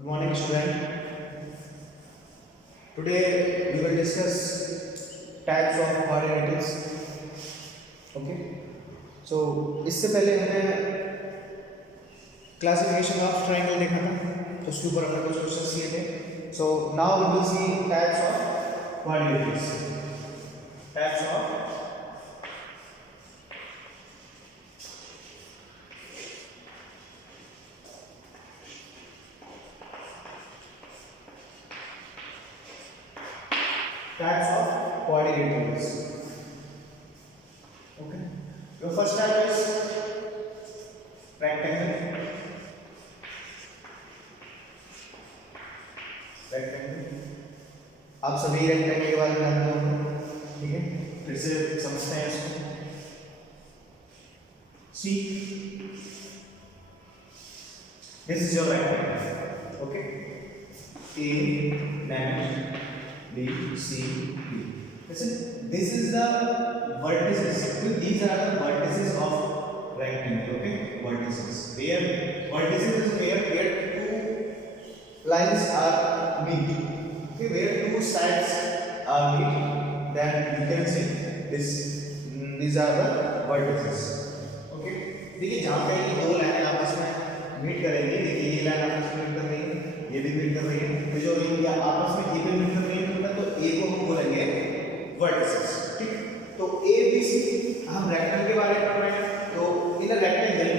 Good morning, student. Today we will discuss types of quadrilaterals. Okay. So इससे पहले हमने classification of triangle देखा था, तो उसके ऊपर हमने कुछ क्वेश्चंस किए थे. So now we will see types of quadrilaterals. Types of quadrilaterals. Okay. Your first type is rectangle. आप सभी रेक्टेंगल के बारे में जानते होंगे, ठीक है. फिर से समझते हैं इसको. See, this is your rectangle. Okay. A, लैंड, B, C, D. Listen, this is the vertices. These are the vertices of rectangle. Okay, vertices. Where vertices is where two lines are meet. Okay, where two sides are meet, then you can say this. These are the vertices. Okay. देखिए जहाँ पे ये दो लाइनें आपस में meet करेंगी, देखिए ये लाइन आपस में मीट कर रही है, ये भी मीट कर रही है, तो जो ये आपस में ये भी मीट कर रही है, तो ए को हम बोलेंगे वर्टिसेस. ठीक. तो ए बी सी हम रेक्टेंगल के बारे में पढ़ रहे हैं. तो in a rectangle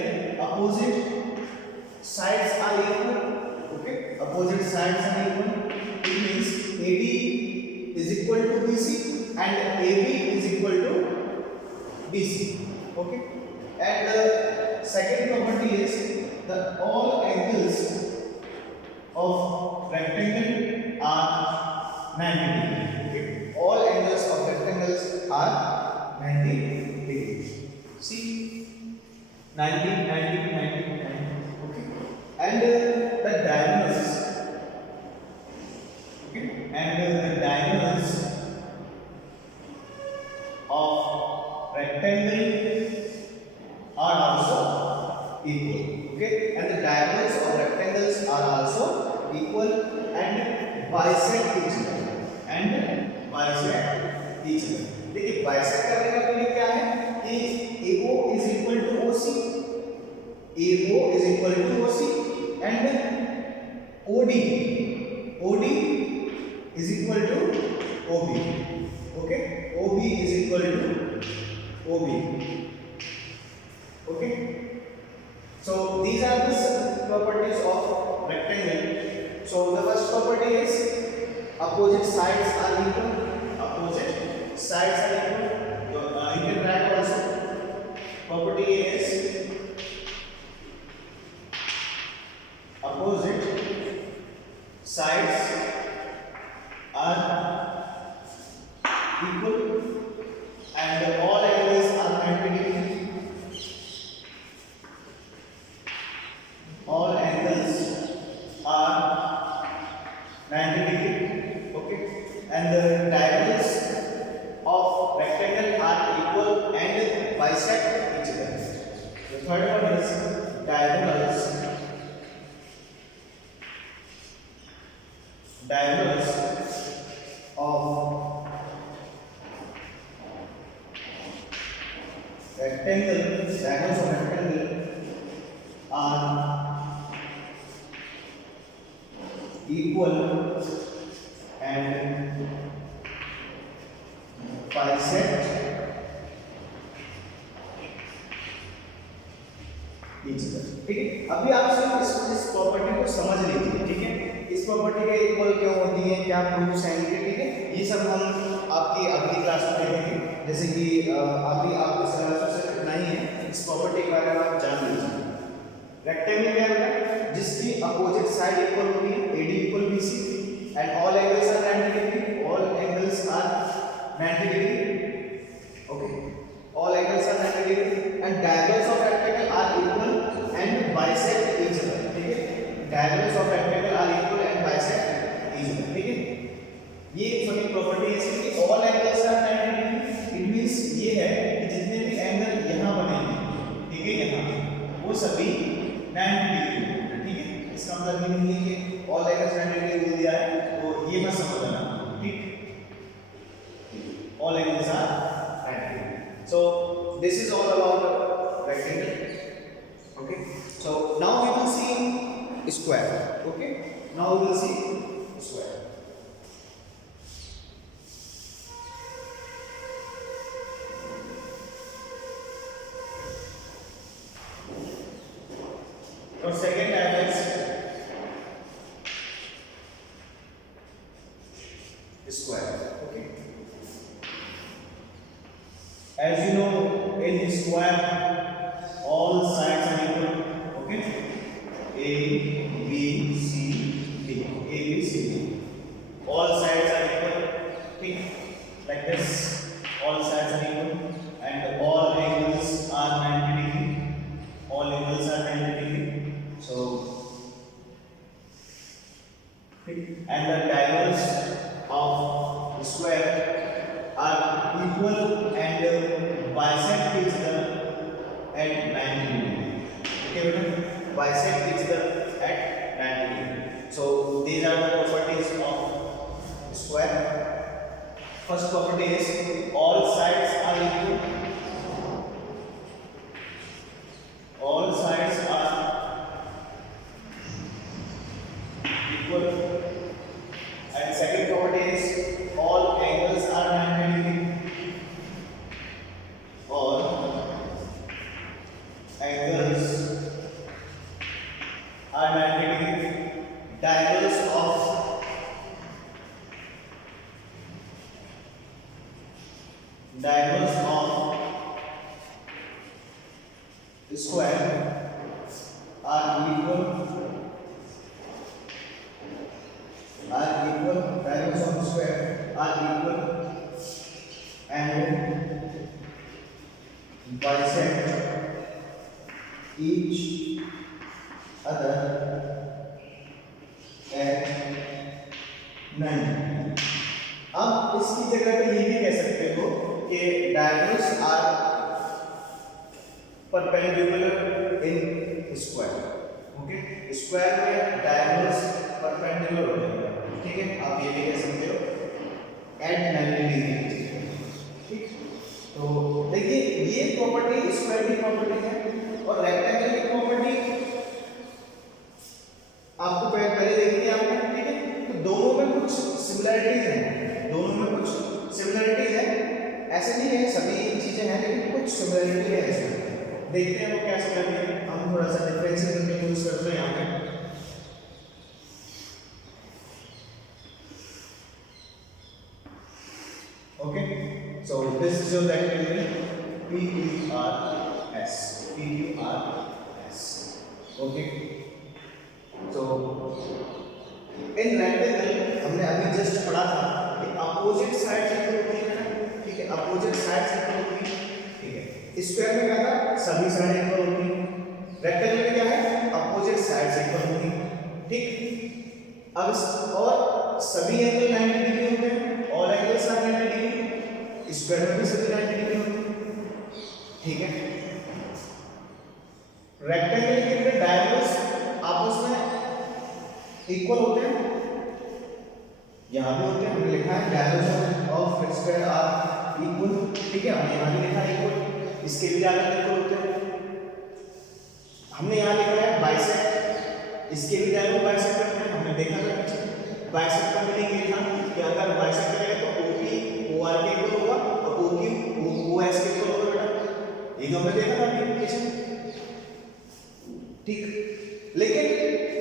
opposite sides are equal. Okay, opposite sides are equal. It means AD is equal to BC and AB is equal to BC. Okay, and the second property is the all angles of rectangle are 90 degree. Okay, all angles of rectangles are 90 degree. See, 90, 90, 90, 90. Okay, and the diagonals. Okay, and the diagonals of rectangle are also equal. Okay, and the diagonals of rectangles are also equal and bisect each other. And bisect each other. देखिए bisect करने का meaning क्या है कि AO is equal to OC, AO is equal to OC and OD is equal to OB. Okay, OB is equal to OB. Okay, so these are the properties of rectangle. So the first property is opposite sides are equal. Opposite sides are equal. You can write also. Property is opposite sides are equal and all angles are 90 degree. All angles are 90 degree. Okay, and the diagonals of rectangle are equal and bisect each other. The third one is diagonals of rectangle, diagonals of rectangle are equal and bisect each other. ठीक है, अभी आप सिर्फ इस property को समझ लीजिए. ठीक है, इस प्रॉपर्टी का इक्वल क्यों होती है, क्या प्रूफ्स हैं, ठीक है, ये सब हम आपकी अगली क्लास में देखेंगे. जैसे कि अभी आपके सिलेबस से इतना ही है, इस प्रॉपर्टी के बारे में आप जान लीजिए. रेक्टेंगल क्या है, जिसकी अपोजिट साइड इक्वल होगी, AD equal BC and all angles are 90 degree. All angles are 90 degree. Okay, all angles are 90 degree and diagonals of rectangle are equal and bisect each other. ठीक है, diagonals of rectangle are equal and bisect each other. ठीक है, ये सभी property है इसकी. All angles are 90 degree. It means ये है कि जितने भी एंगल यहां बनेंगे, ठीक है, यहां वो सभी 90 डिग्री. ठीक है, इसका इसका मतलब ये नहीं है कि ऑल एंगल्स 90 डिग्री बोल दिया है तो ये मत समझ लेना, ठीक। all angles are 90 degree. So this is all about rectangle. Okay. So now we will see square. Okay. Now we will see square. So second type is square. Okay. As you know, in square, all sides are equal. Okay, A, B, C, D. A, B, C, D. All sides are equal. Okay, like this. All sides are equal, and all angles are 90 degree. All angles are 90 degree. So, and the diagonals of the square are equal and bisect each other at 90 degree. Okay, better? Bisect each other at 90 degree. So these are the properties of square. First property is all sides are equal. All sides are equal. And second property is all angles are 90 degree. All angles are 90 degree. Diagonals of square are equal. Diagonals of square are equal and bisect each other at 90. अब इसकी जगह पे ये भी कह सकते हो कि diagonals are perpendicular in square. Okay, square में diagonals perpendicular हो जाएगा, ठीक है। आप ये भी कह सकते हो at 90 डिग्री, ठीक। तो देखिए ये प्रॉपर्टी स्क्वायर की प्रॉपर्टी है और रेक्टेंगल की प्रॉपर्टी आपको पहले देखी थी आपने, ठीक है। तो दोनों में कुछ सिमिलरिटीज हैं, दोनों में कुछ सिमिलरिटीज है, ऐसे नहीं है सभी चीजें हैं लेकिन कुछ सिमिलरिटी है इसमें। देखते हैं वो क्या सिमिलरिटी है, हम थोड़ा सा डिफरेंशिएट करके यूज करते हैं यहाँ पे। Okay, so this is your rectangle PQRS, PQRS, okay. तो इन रेक्टेंगल हमने अभी जस्ट पढ़ा था कि अपोजिट साइड्स इक्वल होती है, ठीक है। अपोजिट साइड्स इक्वल होती है, ठीक है। स्क्वायर में क्या था, सभी साइड इक्वल होती है। रेक्टेंगल में क्या है, अपोजिट साइड्स इक्वल होती है, ठीक। अब और सभी एंगल 90 डिग्री होते हैं, all angles are 90 degree. Square में भी सभी 90 डिग्री होते हैं, ठीक है। रेक्टेंगल के अंदर डायगोनल्स आपस में इक्वल होते हैं, यहाँ भी होते हैं, हमने लिखा है diagonals of square are equal, ठीक है। हमने यहाँ भी लिखा है इक्वल, इसके भी डायगोनल इक्वल होते हैं। हमने यहाँ लिखा है बाइसेक्ट, इसके भी डायगोनल बाइसेक्ट करते हैं, हमने देखा था पीछे। बाइसेक्ट का मीनिंग ये था कि अगर बाइसेक्ट करेंगे तो OP OR के इक्वल होगा और OQ OS के इक्वल होगा बेटा, ये तो हमने देखा था पीछे, ठीक। लेकिन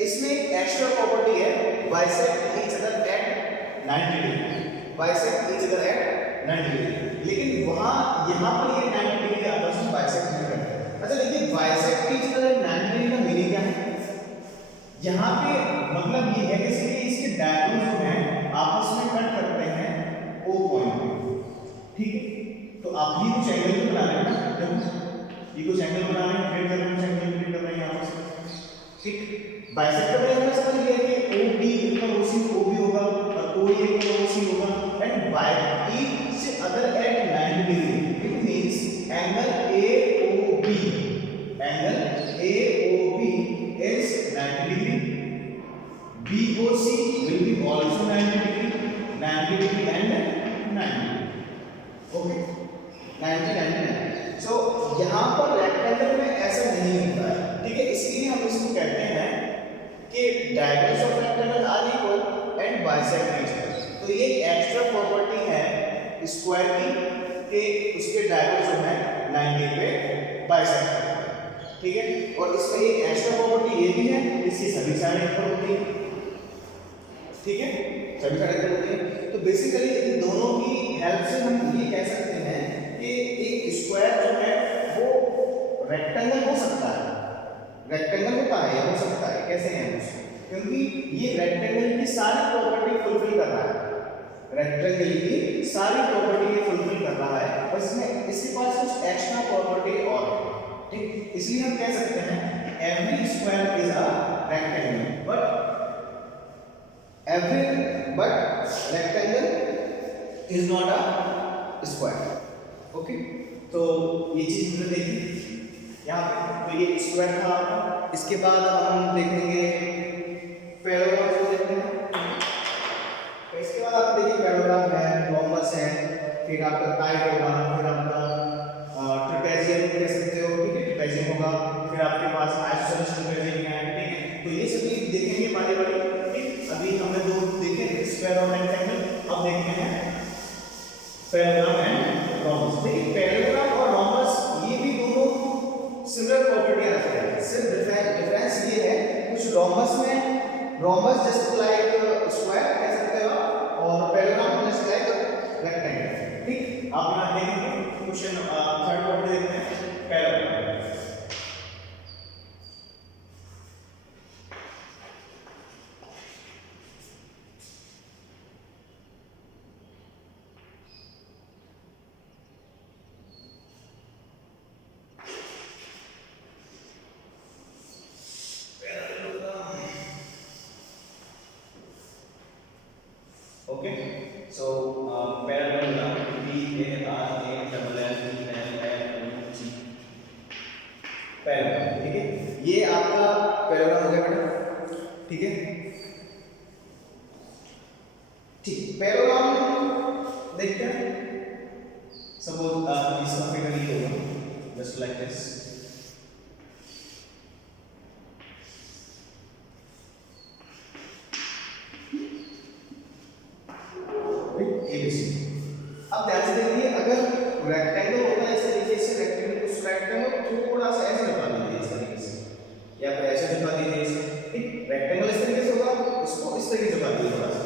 इसमें एक एक्स्ट्रा प्रॉपर्टी है, bisect each other at 90 degree, bisect each other at 90 degree. लेकिन वहां यहां पर ये 90 डिग्री आपस में बाइसेक्ट नहीं करते। अच्छा देखिए, bisect each other at 90 degree का मीनिंग क्या है, यहाँ पे मतलब ये है कि इसके डायगोनल जो हैं आपस में कट करते हैं O पॉइंट पे, ठीक है। तो आप ये कुछ एंगल भी बना रहे हैं ना, देखो ये कुछ एंगल बना रहे हैं, क्रिएट कर रहे हैं, कुछ एंगल क्रिएट कर रहे हैं आपस में, ठीक। बाइसेक्ट का हमने समझ लिया कि OB इक्वल OC OB होगा और OA इक्वल OC होगा and by each other at 90 degree, it means angle AOB, angle AOB is 90 degree, AC will be also 90 degree, 90 degree and 90. Okay, 90 99. So यहाँ पर रेक्टेंगल में ऐसा नहीं होता है, ठीक है, इसलिए हम इसको कहते हैं कि diagonals of rectangle are equal and bisect each other. तो ये एक्स्ट्रा प्रॉपर्टी है स्क्वायर की कि उसके डायगोनल जो है 90 पे बाइसेक्ट करते हैं, ठीक है। और इसमें एक एक्स्ट्रा प्रॉपर्टी ये भी है, इसकी सभी साइड इक्वल होती है, ठीक है, सभी साइड इक्वल होती है। तो बेसिकली इन दोनों की हेल्प से हम ये कह सकते हैं कि एक स्क्वायर जो है वो रेक्टेंगल हो सकता है, रेक्टेंगल होता है या हो सकता है, कैसे है उसको, क्योंकि ये रेक्टेंगल की सारी प्रॉपर्टी फुलफिल कर रहा है, रेक्टेंगल की सारी प्रॉपर्टी ये फुलफिल कर रहा है, और इसमें इसके पास कुछ एक्स्ट्रा प्रॉपर्टी और है, ठीक। इसलिए हम कह सकते हैं every square is a rectangle but rectangle is not a square. Okay, तो ये चीज हमने देखी यहाँ पे, तो ये स्क्वायर था। इसके बाद हम देखेंगे पैराग्राफ को देखते हैं। तो इसके बाद आप देखिए पैराग्राफ है, रोम्बस है, फिर आपका काइट होगा, फिर आपका ट्रेपेजियम कह सकते हो, ठीक है, ट्रेपेजियम होगा, फिर आपके पास आइसोसेलेस ट्रेपेजियम है, ठीक है। तो ये सभी देखेंगे बारी बारी, ठीक। अभी हमने दो देखे स्क्वायर और रेक्टेंगल, अब देखते हैं पैराग्राफ एंड रोम्बस। देखिए पैराग्राफ और रोम्बस ये भी दोनों सिमिलर प्रॉपर्टियां रखते हैं, सिर्फ डिफरेंस ये है कुछ रोम्बस में, रोम्बस जस्ट लाइक स्क्वायर कह सकते हो, और पैराग्राफ जस्ट लाइक रेक्टेंगल, ठीक। आप यहां देखेंगे क्वेश्चन थर्ड प्रॉपर्टी देखते हैं paragraph. Okay, so parallelogram paragraph, ठीक है, ये आपका पैराग्राफ हो गया बेटा, ठीक है, ठीक। पैराग्राफ देखते हैं, सपोज इसका फिगर ये होगा जस्ट लाइक दिस, अब ध्यान से देखिए, अगर रेक्टेंगल होता है इस तरीके से, रेक्टेंगल उस रेक्टेंगल थोड़ा सा ऐसे दिखा दीजिए इस तरीके से, या फिर ऐसे दिखा दीजिए इसे, ठीक। रेक्टेंगल इस तरीके से होगा, इसको इस तरीके से दिखा दीजिए थोड़ा सा,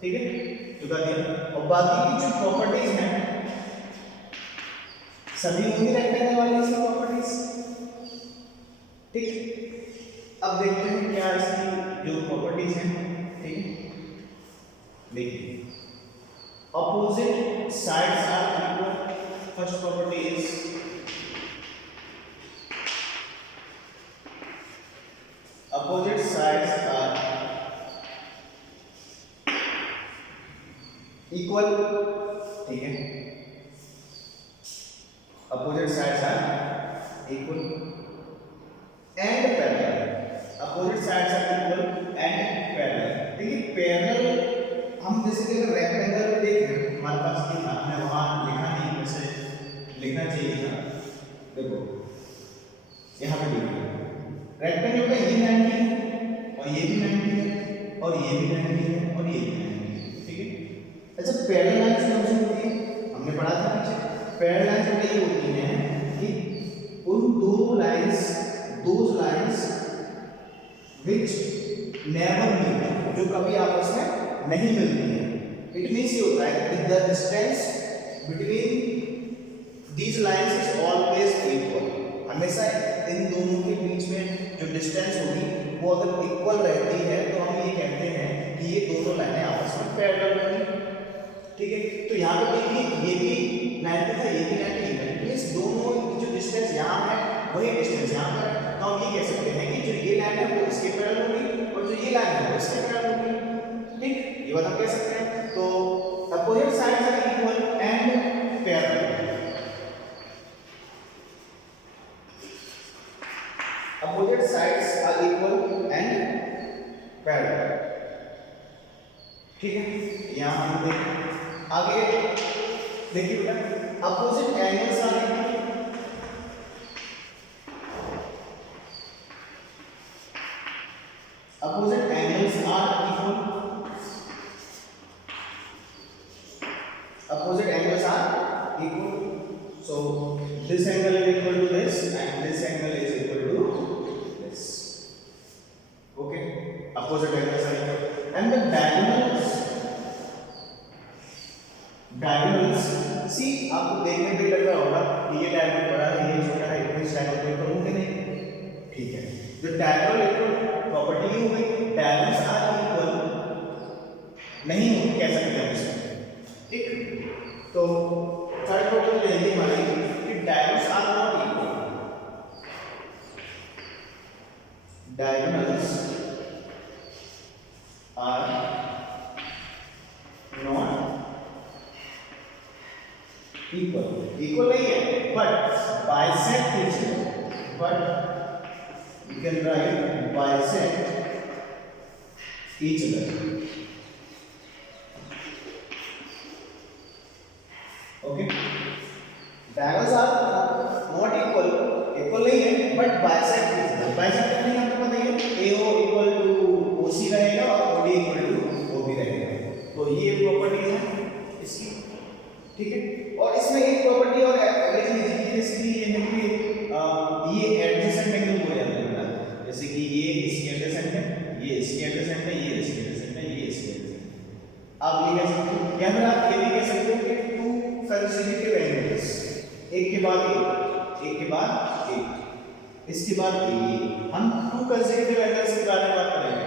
ठीक है, दिखा दिया। और बाकी की जो प्रॉपर्टीज हैं सभी होंगी रेक्टेंगल वाली इसकी प्रॉपर्टीज, ठीक। अब देखते हैं क्या इसकी जो प्रॉपर्टीज हैं, ठीक है। देखिए opposite sides are equal. First property is opposite sides are equal, ठीक है, opposite sides are equal and parallel, opposite sides are equal and parallel। देखिए पैरेलल हम जैसे कि अगर रेक्टेंगल में देखें, हमारे पास ये था, हमने वहां लिखा नहीं, वैसे लिखना चाहिए था, देखो यहाँ पे देखिए रेक्टेंगल में ये 90 है और ये भी 90 है और ये भी 90 है और ये भी 90 है, ठीक है। अच्छा पैरेलल लाइंस कौन सी होती है, हमने पढ़ा था पीछे, पैरेलल लाइंस ये होती हैं कि उन दो lines, those lines which never meet, जो कभी आपस में नहीं मिलती है। इट मीन्स ये होता है कि the distance between these lines is always equal, हमेशा इन दोनों के बीच में जो डिस्टेंस होगी वो अगर इक्वल रहती है तो हम ये कहते हैं कि ये दोनों लाइनें आपस में पैरेलल होंगी, ठीक है। तो यहाँ पे देखिए ये भी 90 था, ये भी 90 है, मींस दोनों की जो डिस्टेंस यहाँ है वही डिस्टेंस यहाँ पर है, तो हम ये कह सकते हैं कि जो ये लाइन है वो इसके पैरेलल होगी और जो ये लाइन है वो इसके पैरेलल होगी, ठीक, ये बात हम कह सकते हैं। तो opposite sides are equal and parallel, opposite sides are equal and parallel, ठीक है, यहाँ हम देखें आगे, देखिए बेटा opposite angles are opposite angles are equal, opposite angles are equal, so this angle is equal to this and this angle is equal to this. Okay, opposite angles are equal and the diagonals, see आपको देखने पे लग रहा होगा कि ये diagonal बड़ा है ये छोटा है, इस डायगोनल को इक्वल होंगे नहीं, ठीक है, जो डायगोनल इक्वल प्रॉपर्टी हो गई, डायगोनल्स आर इक्वल नहीं हो कह सकते हैं इसमें, ठीक, तो थर्ड प्रॉपर्टी यही हमारी कि diagonals are not equal, diagonals are not equal नहीं है, but bisect each other, but you can write bisect each other. Okay, diagonals are not equal नहीं है, but bisect each other. Bisect करने का आपको पता ही है, AO equal to OC रहेगा और OD equal to OB रहेगा, तो ये प्रॉपर्टी है इसकी, ठीक है, और इसमें एक प्रॉपर्टी और देख लीजिए, जैसे कि ये है कि ये एडजेसेंट एंगल हो जाता है, जैसे कि ये इसके एडजेसेंट है, ये इसके एडजेसेंट है, ये इसके एडजेसेंट है, ये इसके एडजेसेंट है, आप ये कह सकते हो, या फिर आप ये भी कह सकते हो कि टू कंसेक्यूटिव एंगल्स, एक के बाद एक के बाद एक, इसके बाद ये, हम टू कंसेक्यूटिव एंगल्स के बारे में बात करेंगे,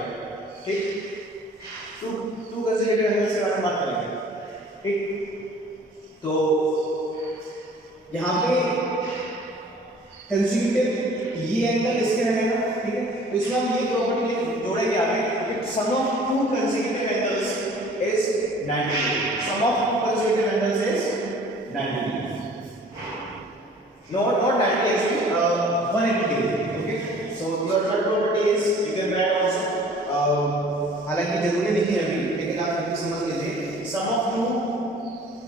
ठीक, टू कंसेक्यूटिव एंगल्स के बारे में बात करेंगे, ठीक, तो यहाँ पे कंसेक्यूटिव ये एंगल इसके रहेगा, ठीक है, तो इसमें हम ये प्रॉपर्टी जोड़ेंगे आगे कि sum of two consecutive angles is 90 degree, sum of two consecutive angles is 90 degree, not 90 actually 180 degree, okay, so your third property is you can write also, हालांकि जरूरी नहीं है अभी, लेकिन आप फिर भी समझ लीजिए, sum of two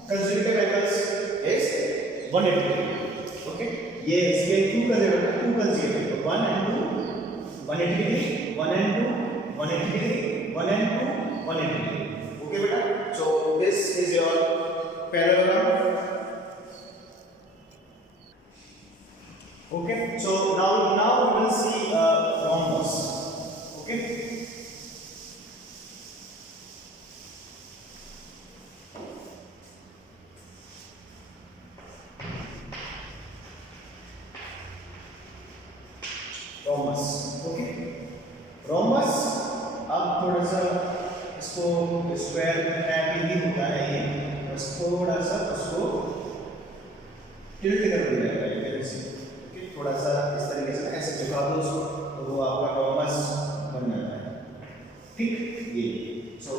consecutive angles is 180 degree, okay, ये इसके टू consecutive, तो 1 and 2 180 degree, 1 and 2 180 degree, 1 and 2 180 degree, okay बेटा, so this is your parallelogram. Okay, so now we will see rhombus. Okay, rhombus. Okay, rhombus अब थोड़ा सा इसको square type ही होता है ये, बस थोड़ा सा उसको टिल्ट कर दिया जाएगा जैसे, थोड़ा सा इस तरीके से ऐसे झुका दो उसको, तो वो आपका रॉम्बस बन जाता है, ठीक, ये सो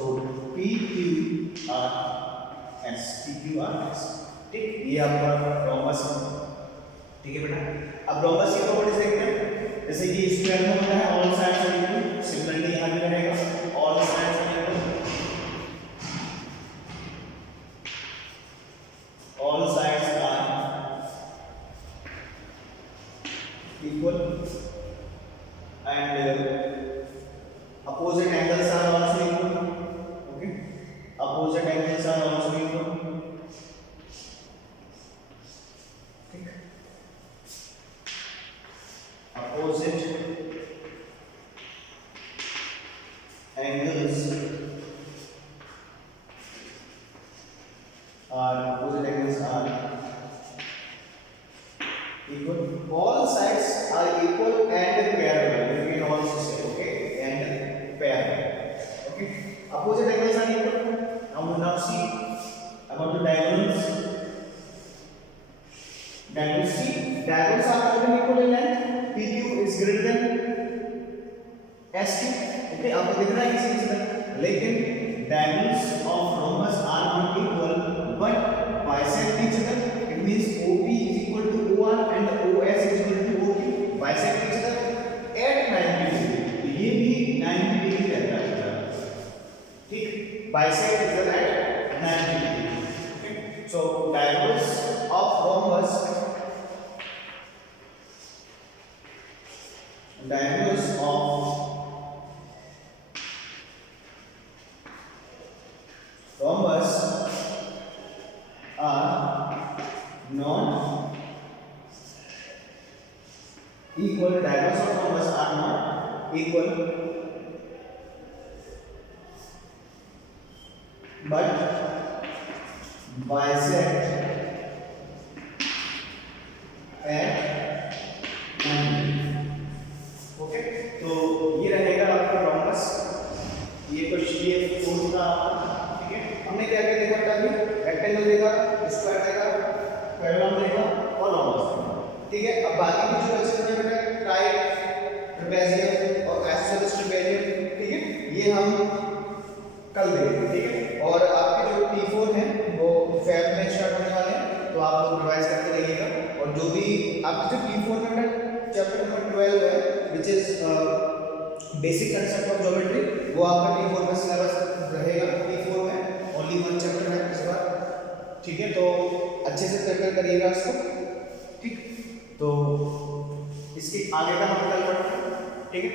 पी क्यू आर एस, ठीक, ये आपका रॉम्बस, ठीक है बेटा, अब रॉम्बस की प्रॉपर्टीज देखते हैं, जैसे कि स्क्वायर में होता है all sides are equal, similarly यहां भी रहेगा all sides are equal, all sides equal and opposite angles are also equal, okay, opposite angles are also equal, ठीक, opposite angles are equal, all sides are equal and parallel, you can also say, okay, and parallel, okay, opposite angles are equal. Now see about the diagonals. See, diagonals are often equal in length, PQ is greater than SQ, okay, आपको दिख रहा है इसी तरह, लेकिन diagonals of rhombus are not equal but bisect each other, it means OP is equal to OR and OS is equal to OQ, bisect each other at 90 degree, तो ये भी 90 डिग्री रहता है, ठीक, bisect is at 90 degree. Okay, so diagonals of rhombus, diagonals of rhombus are not equal. Diagonals of rhombus are not equal, but bisect at 90. Okay, तो ये रहेगा आपका rhombus, ये कुछ ये फोर्स था आपका, ठीक है। हमने क्या क्या देखा था अभी? रेक्टेंगल देखा, स्क्वायर देखा, पैरेलल देखा और rhombus देखा, ठीक है। अब बाकी की जो बचे हैं बेटा ट्राइड, ट्रेपेजियम और आइसोसेलेस ट्रेपेजियम, ठीक है, ये हम कल देखेंगे, ठीक है। और आपके जो T4 हैं वो फेब में स्टार्ट होने वाले हैं, तो आप लोग रिवाइज करते रहिएगा। और जो भी आपके जो T4 में चैप्टर नंबर 12 है which is basic concept of geometry, वो आपका T4 में सिलेबस रहेगा। T4 में ओनली वन चैप्टर है इस बार, ठीक है। तो अच्छे से प्रिपेयर करिएगा इसको, ठीक। तो इसके आगे का हम कल पढ़ते हैं, ठीक है।